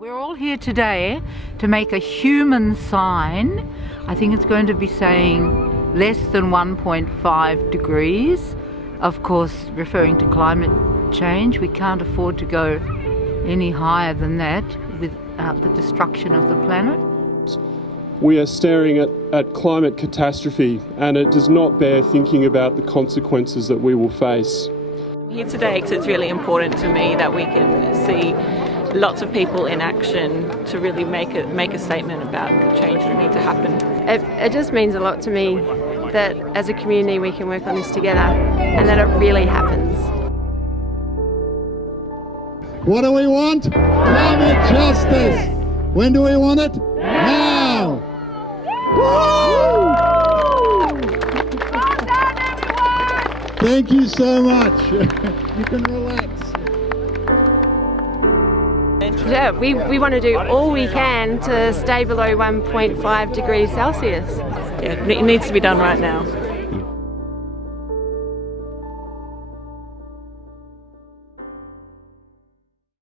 We're all here today to make a human sign. I think it's going to be saying less than 1.5 degrees. Of course, referring to climate change, we can't afford to go any higher than that without the destruction of the planet. We are staring at climate catastrophe, and it does not bear thinking about the consequences that we will face. I'm here today because it's really important to me that we can see lots of people in action to really make a statement about the change that needs to happen. It just means a lot to me that as a community we can work on this together and that it really happens. What do we want? Climate justice! When do we want it? Now! Woo! Thank you so much. You can relax. Yeah, we want to do all we can to stay below 1.5 degrees Celsius. Yeah, it needs to be done right now.